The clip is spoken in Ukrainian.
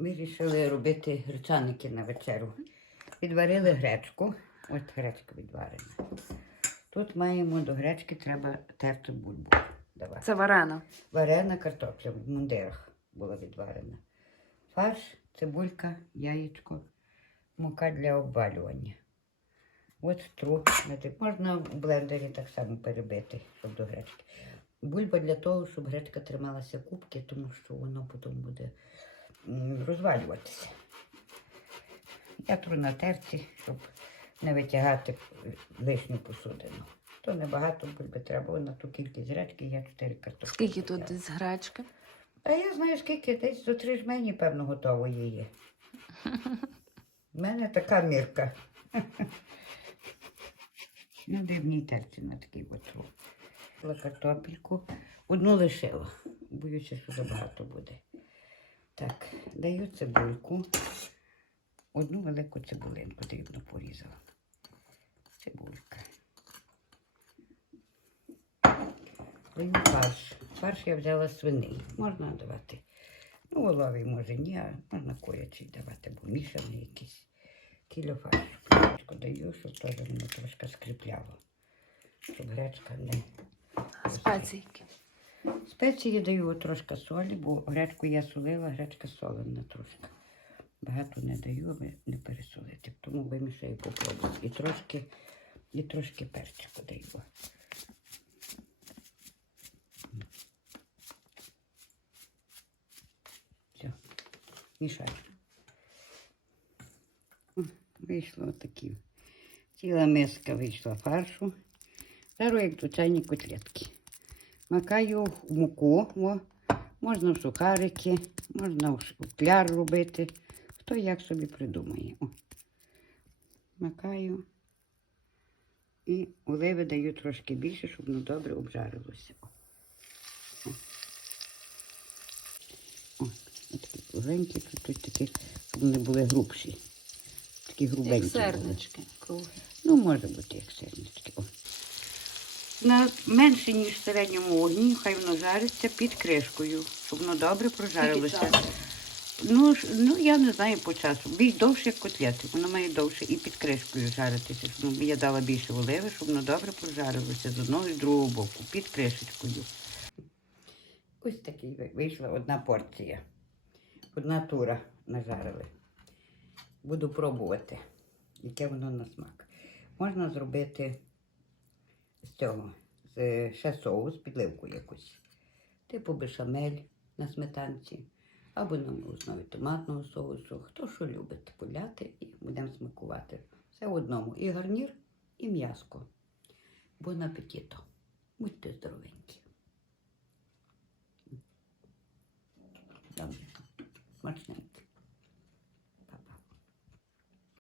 Ми вирішили робити гречаники на вечерю. Відварили гречку. От гречка відварена. Тут маємо до гречки треба терти бульбу. Давай. Це варена. Варена картопля в мундирах була відварена. Фарш, цибулька, яєчко, мука для обвалювання. От тру. Можна в блендері так само перебити, щоб до гречки. Бульба для того, щоб гречка трималася кубки, тому що воно потім буде розвалюватися. Я тру на терці, щоб не витягати лишню посудину. То небагато бульби треба, на ту кількість гречки я 4 картоплі. Скільки тут десь гречки? А я знаю, скільки десь до три жмені, певно, готової є. У мене така мірка. На дрібній терці на такий от рол. Взяла Картопельку. Одну лишила. Боюся, що забагато буде. Так, даю цибульку. Одну велику цибулинку дрібно порізала. Цибулька. Даю фарш. Фарш я взяла свиний. Можна давати. Ну, воловий може ні, а можна курячий давати, бо мішаний якийсь. Кіло фаршу. Даю, щоб теж воно трошки скріпляло. Щоб гречка не. Спеційки. Спеції даю трошки солі, бо гречку я солила, гречка солена трошки. Багато не даю, аби не пересолити. Тому вимішаю попробую. І трошки, і трошки перчику даю. Все, мішаю. Вийшло отакі. Ціла миска вийшла фаршу. Жару як звичайні котлетки. Макаю в муку, о, можна в сухарики, можна в кляр робити. Хто як собі придумає. О. Макаю. І оливи даю трошки більше, щоб воно добре обжарилося. О. О. О, такі кругленькі, тут, такі, щоб вони були грубші. Такі грубенькі. Як були. Ну, може бути, як сернички. О. На менше, ніж в середньому вогні, хай воно жариться під кришкою, щоб воно добре прожарилося. Ну, ну, я не знаю по часу. Більш довше, як котлети. Воно має довше і під кришкою жаритися. Щоб, ну, я дала більше оливи, щоб воно добре прожарилося з одного і з другого боку, під кришечкою. Ось такий вийшла одна порція. Одна тура нажарили. Буду пробувати, яке воно на смак. Можна зробити цього, ще соус, підливку якусь. Типу бешамель на сметанці, або на основі томатного соусу. Хто що любить, поляти і будемо смакувати. Все в одному. І гарнір, і м'яско. Бон апетito. Будьте здоровенькі. Добре. Смачненько.